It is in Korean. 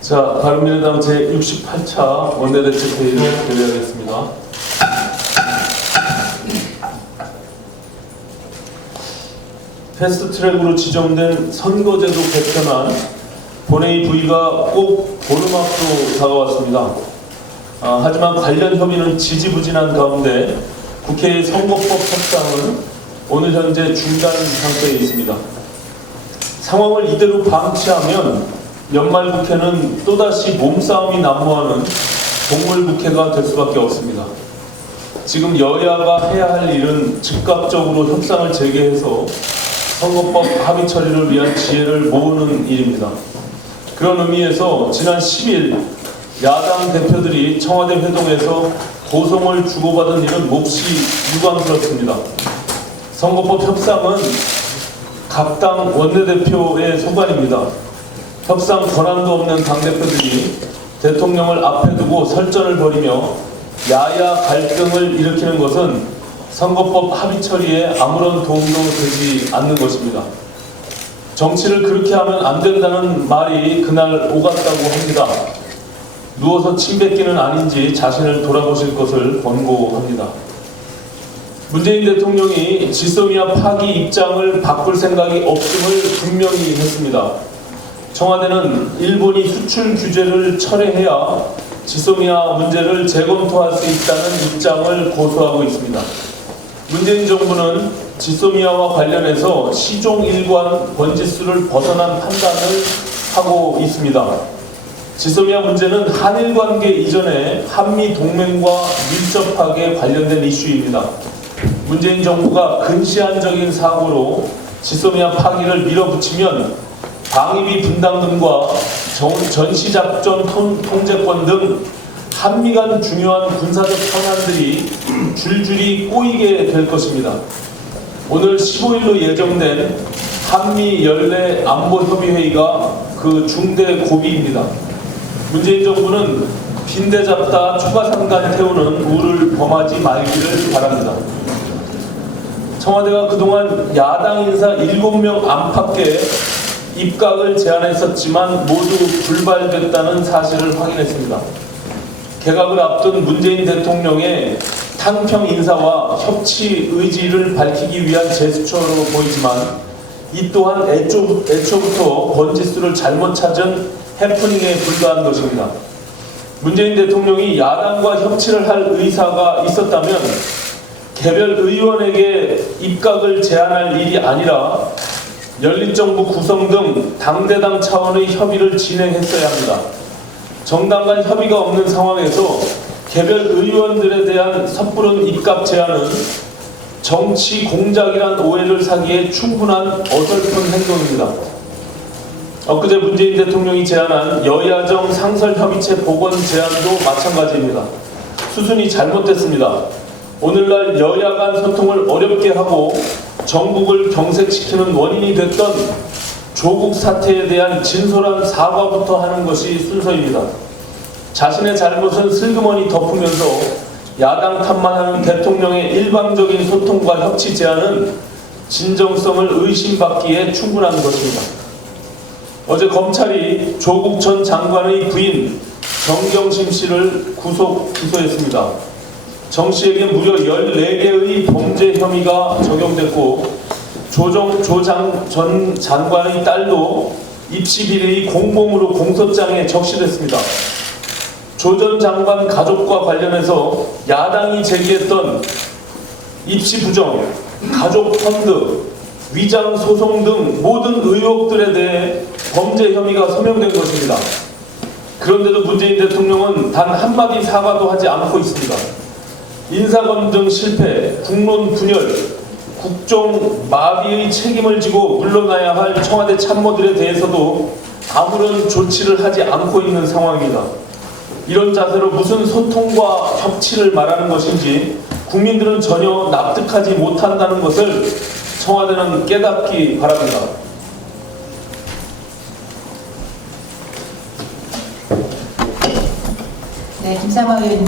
자, 바른미래당 제68차 원내대책회의를 개회하겠습니다. 패스트트랙으로 지정된 선거제도 개편안 본회의 부의가 꼭 보름 앞으로 다가왔습니다. 하지만 관련 협의는 지지부진한 가운데 국회의 선거법 협상은 오늘 현재 중단 상태에 있습니다. 상황을 이대로 방치하면 연말 국회는 또다시 몸싸움이 난무하는 동물국회가 될 수밖에 없습니다. 지금 여야가 해야 할 일은 즉각적으로 협상을 재개해서 선거법 합의 처리를 위한 지혜를 모으는 일입니다. 그런 의미에서 지난 10일 야당 대표들이 청와대 회동에서 고성을 주고받은 일은 몹시 유감스럽습니다. 선거법 협상은 각 당 원내대표의 소관입니다. 협상 권한도 없는 당대표들이 대통령을 앞에 두고 설전을 벌이며 야야 갈등을 일으키는 것은 선거법 합의 처리에 아무런 도움도 되지 않는 것입니다. 정치를 그렇게 하면 안 된다는 말이 그날 오갔다고 합니다. 누워서 침 뱉기는 아닌지 자신을 돌아보실 것을 권고합니다. 문재인 대통령이 지소미아 파기 입장을 바꿀 생각이 없음을 분명히 했습니다. 청와대는 일본이 수출 규제를 철회해야 지소미아 문제를 재검토할 수 있다는 입장을 고수하고 있습니다. 문재인 정부는 지소미아와 관련해서 시종일관 번지수를 벗어난 판단을 하고 있습니다. 지소미아 문제는 한일 관계 이전에 한미 동맹과 밀접하게 관련된 이슈입니다. 문재인 정부가 근시안적인 사고로 지소미아 파기를 밀어붙이면 방위비 분담금과 전시작전 통제권 등 한미 간 중요한 군사적 현안들이 줄줄이 꼬이게 될 것입니다. 오늘 15일로 예정된 한미 연례 안보협의회의가 그 중대 고비입니다. 문재인 정부는 빈대 잡다 초가상간 태우는 우를 범하지 말기를 바랍니다. 청와대가 그동안 야당 인사 7명 안팎에 입각을 제안했었지만 모두 불발됐다는 사실을 확인했습니다. 개각을 앞둔 문재인 대통령의 탕평 인사와 협치 의지를 밝히기 위한 제스처로 보이지만 이 또한 애초부터 번지수를 잘못 찾은 해프닝에 불과한 것입니다. 문재인 대통령이 야당과 협치를 할 의사가 있었다면 개별 의원에게 입각을 제안할 일이 아니라 연립정부 구성 등 당대당 차원의 협의를 진행했어야 합니다. 정당 간 협의가 없는 상황에서 개별 의원들에 대한 섣부른 입각 제안은 정치 공작이란 오해를 사기에 충분한 어설픈 행동입니다. 엊그제 문재인 대통령이 제안한 여야정 상설협의체 복원 제안도 마찬가지입니다. 수순이 잘못됐습니다. 오늘날 여야 간 소통을 어렵게 하고 전국을 경색시키는 원인이 됐던 조국 사태에 대한 진솔한 사과부터 하는 것이 순서입니다. 자신의 잘못은 슬그머니 덮으면서 야당 탓만하는 대통령의 일방적인 소통과 협치 제안은 진정성을 의심받기에 충분한 것입니다. 어제 검찰이 조국 전 장관의 부인 정경심 씨를 구속 기소했습니다. 정 씨에게 무려 14개의 범죄 혐의가 적용됐고 조 전 장관의 딸도 입시 비리의 공범으로 공소장에 적시됐습니다. 조 전 장관 가족과 관련해서 야당이 제기했던 입시 부정, 가족 펀드, 위장 소송 등 모든 의혹들에 대해 범죄 혐의가 소명된 것입니다. 그런데도 문재인 대통령은 단 한마디 사과도 하지 않고 있습니다. 인사검증 실패, 국론 분열, 국정 마비의 책임을 지고 물러나야 할 청와대 참모들에 대해서도 아무런 조치를 하지 않고 있는 상황입니다. 이런 자세로 무슨 소통과 협치를 말하는 것인지 국민들은 전혀 납득하지 못한다는 것을 청와대는 깨닫기 바랍니다. 네, 김삼화 의원님.